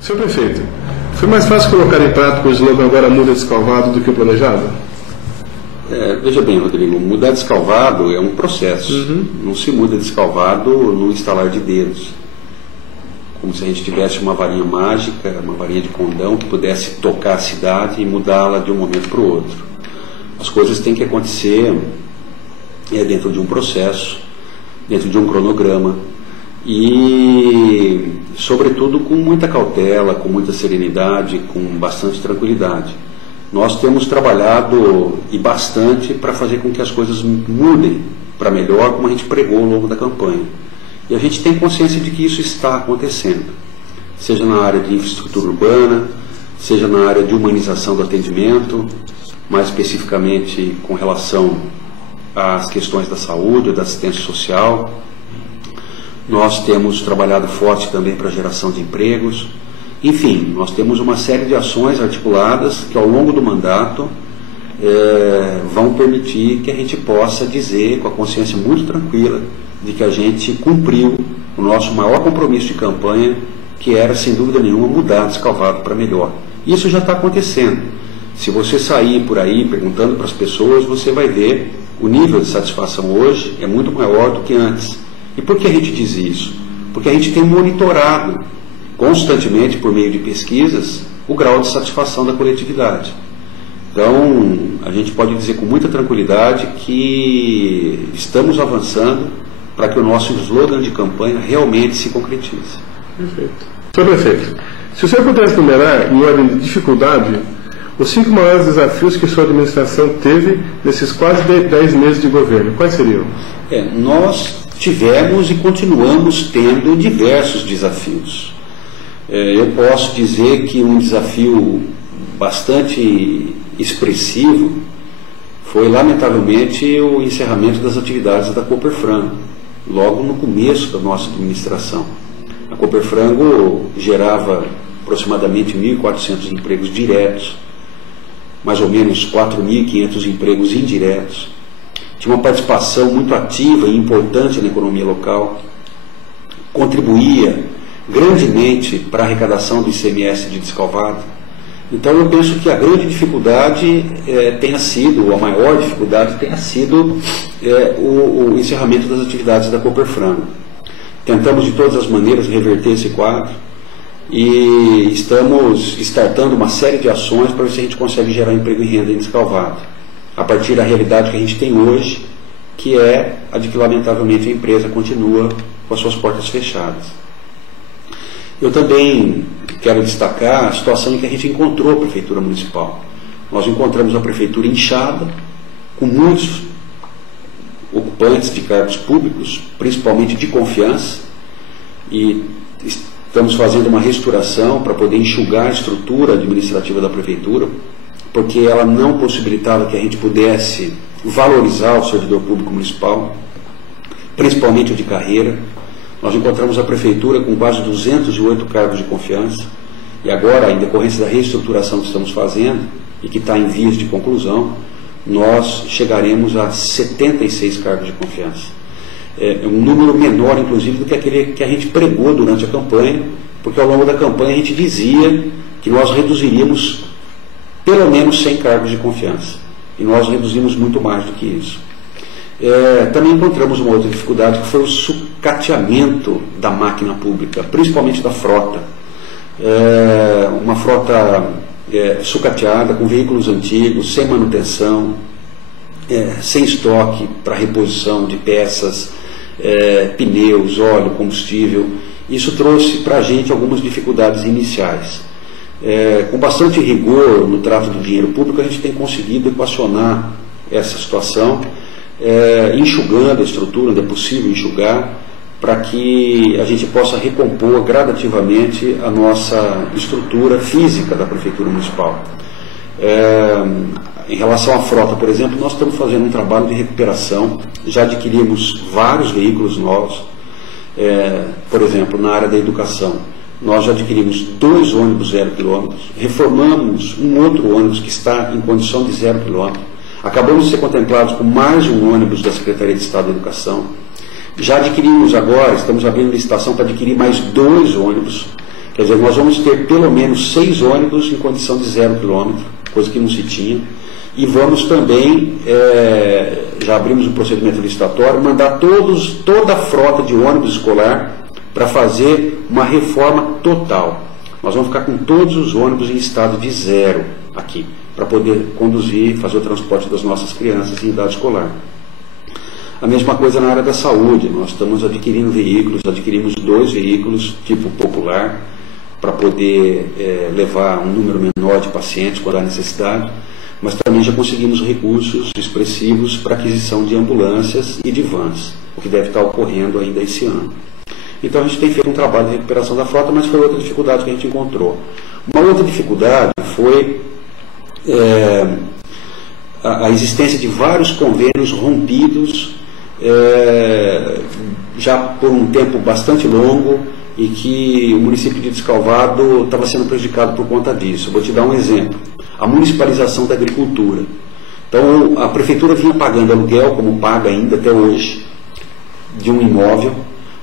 Senhor prefeito, foi mais fácil colocar em prática o slogan "Agora muda descalvado" do que o planejado? Veja bem, Rodrigo, mudar descalvado é um processo. Não se muda descalvado no estalar de dedos. Como se a gente tivesse uma varinha mágica, uma varinha de condão que pudesse tocar a cidade e mudá-la de um momento para o outro. As coisas têm que acontecer dentro de um processo, dentro de um cronograma e, sobretudo, com muita cautela, com muita serenidade, com bastante tranquilidade. Nós temos trabalhado e bastante para fazer com que as coisas mudem para melhor, como a gente pregou ao longo da campanha. E a gente tem consciência de que isso está acontecendo, seja na área de infraestrutura urbana, seja na área de humanização do atendimento, mais especificamente com relação às questões da saúde, da assistência social. Nós temos trabalhado forte também para a geração de empregos. Enfim, nós temos uma série de ações articuladas que ao longo do mandato vão permitir que a gente possa dizer com a consciência muito tranquila de que a gente cumpriu o nosso maior compromisso de campanha, que era, sem dúvida nenhuma, mudar descalvado para melhor. Isso já está acontecendo. Se você sair por aí perguntando para as pessoas, você vai ver o nível de satisfação hoje é muito maior do que antes. E por que a gente diz isso? Porque a gente tem monitorado constantemente, por meio de pesquisas, o grau de satisfação da coletividade. Então, a gente pode dizer com muita tranquilidade que estamos avançando para que o nosso slogan de campanha realmente se concretize. Perfeito. Senhor prefeito, se o senhor pudesse numerar, em ordem de dificuldade, os 5 maiores desafios que sua administração teve nesses quase 10 meses de governo, quais seriam? Nós tivemos e continuamos tendo diversos desafios. Eu posso dizer que um desafio bastante expressivo foi, lamentavelmente, o encerramento das atividades da Cooperfrango, logo no começo da nossa administração. A Cooperfrango gerava aproximadamente 1.400 empregos diretos, mais ou menos 4.500 empregos indiretos. Tinha uma participação muito ativa e importante na economia local, contribuía grandemente para a arrecadação do ICMS de descalvado. Então eu penso que a grande dificuldade tenha sido, ou a maior dificuldade tenha sido o encerramento das atividades da Cooperfrango. Tentamos de todas as maneiras reverter esse quadro e estamos startando uma série de ações para ver se a gente consegue gerar emprego e renda em descalvado, a partir da realidade que a gente tem hoje, que é a de que lamentavelmente a empresa continua com as suas portas fechadas. Eu também quero destacar a situação em que a gente encontrou a Prefeitura Municipal. Nós encontramos a Prefeitura inchada, com muitos ocupantes de cargos públicos, principalmente de confiança, e estamos fazendo uma reestruturação para poder enxugar a estrutura administrativa da Prefeitura, porque ela não possibilitava que a gente pudesse valorizar o servidor público municipal, principalmente o de carreira. Nós encontramos a Prefeitura com quase 208 cargos de confiança, e agora, em decorrência da reestruturação que estamos fazendo, e que está em vias de conclusão, nós chegaremos a 76 cargos de confiança. É um número menor, inclusive, do que aquele que a gente pregou durante a campanha, porque ao longo da campanha a gente dizia que nós reduziríamos pelo menos 100 cargos de confiança, e nós reduzimos muito mais do que isso. Também encontramos uma outra dificuldade, que foi o sucateamento da máquina pública, principalmente da frota. Uma frota sucateada, com veículos antigos, sem manutenção, sem estoque para reposição de peças, pneus, óleo, combustível. Isso trouxe para a gente algumas dificuldades iniciais. Com bastante rigor no trato do dinheiro público, a gente tem conseguido equacionar essa situação, enxugando a estrutura, onde é possível enxugar, para que a gente possa recompor gradativamente a nossa estrutura física da Prefeitura Municipal. Em relação à frota, por exemplo, nós estamos fazendo um trabalho de recuperação, já adquirimos vários veículos novos. Por exemplo, na área da educação, nós já adquirimos 2 ônibus 0 km, reformamos um outro ônibus que está em condição de 0 km, acabamos de ser contemplados com mais um ônibus da Secretaria de Estado da Educação. Já adquirimos agora, estamos abrindo licitação para adquirir mais 2 ônibus, Quer dizer, nós vamos ter pelo menos 6 ônibus em condição de 0 km, coisa que não se tinha. E vamos também, já abrimos o procedimento licitatório, mandar toda a frota de ônibus escolar para fazer uma reforma total. Nós vamos ficar com todos os ônibus em estado de 0 aqui, para poder conduzir, fazer o transporte das nossas crianças em idade escolar. A mesma coisa na área da saúde, nós estamos adquirindo veículos, adquirimos 2 veículos tipo popular, para poder levar um número menor de pacientes quando há necessidade, mas também já conseguimos recursos expressivos para aquisição de ambulâncias e de vans, o que deve estar ocorrendo ainda esse ano. Então a gente tem feito um trabalho de recuperação da frota, mas foi outra dificuldade que a gente encontrou. Uma outra dificuldade foi a existência de vários convênios rompidos já por um tempo bastante longo e que o município de Descalvado estava sendo prejudicado por conta disso. Eu vou te dar um exemplo. A municipalização da agricultura. Então a prefeitura vinha pagando aluguel, como paga ainda até hoje, de um imóvel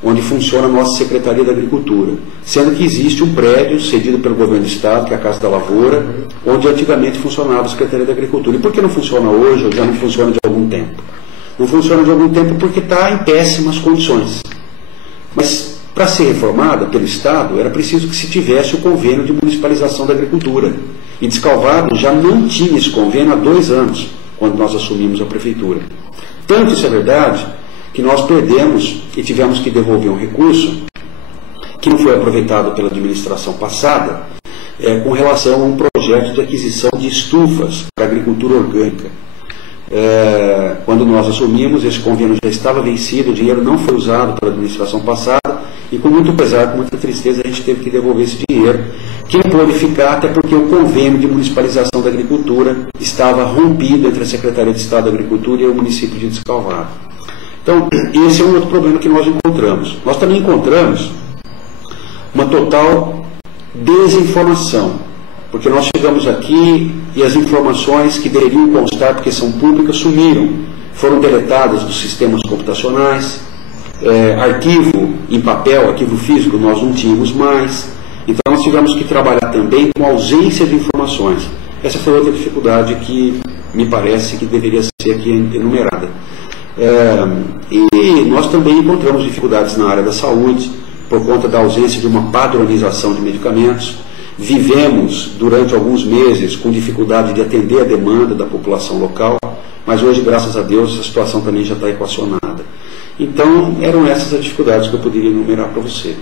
onde funciona a nossa Secretaria da Agricultura, sendo que existe um prédio cedido pelo governo do Estado, que é a Casa da Lavoura, onde antigamente funcionava a Secretaria da Agricultura. E por que não funciona hoje, ou já não funciona de algum tempo? Não funciona de algum tempo porque está em péssimas condições. Mas para ser reformada pelo Estado, era preciso que se tivesse o convênio de municipalização da agricultura. E Descalvado já não tinha esse convênio há 2 anos, quando nós assumimos a prefeitura. Tanto isso é verdade, que nós perdemos e tivemos que devolver um recurso que não foi aproveitado pela administração passada, com relação a um projeto de aquisição de estufas para a agricultura orgânica. Quando nós assumimos, esse convênio já estava vencido, o dinheiro não foi usado pela administração passada, e com muito pesar, com muita tristeza, a gente teve que devolver esse dinheiro, que não pôde ficar, até porque o convênio de municipalização da agricultura estava rompido entre a Secretaria de Estado da Agricultura e o município de Descalvado. Então, esse é um outro problema que nós encontramos. Nós também encontramos uma total desinformação, porque nós chegamos aqui e as informações que deveriam constar, porque são públicas, sumiram, foram deletadas dos sistemas computacionais, arquivo em papel, arquivo físico, nós não tínhamos mais. Então nós tivemos que trabalhar também com ausência de informações. Essa foi outra dificuldade que me parece que deveria ser aqui enumerada. E nós também encontramos dificuldades na área da saúde, por conta da ausência de uma padronização de medicamentos. Vivemos durante alguns meses com dificuldade de atender a demanda da população local, mas hoje, graças a Deus, a situação também já está equacionada. Então, eram essas as dificuldades que eu poderia enumerar para você.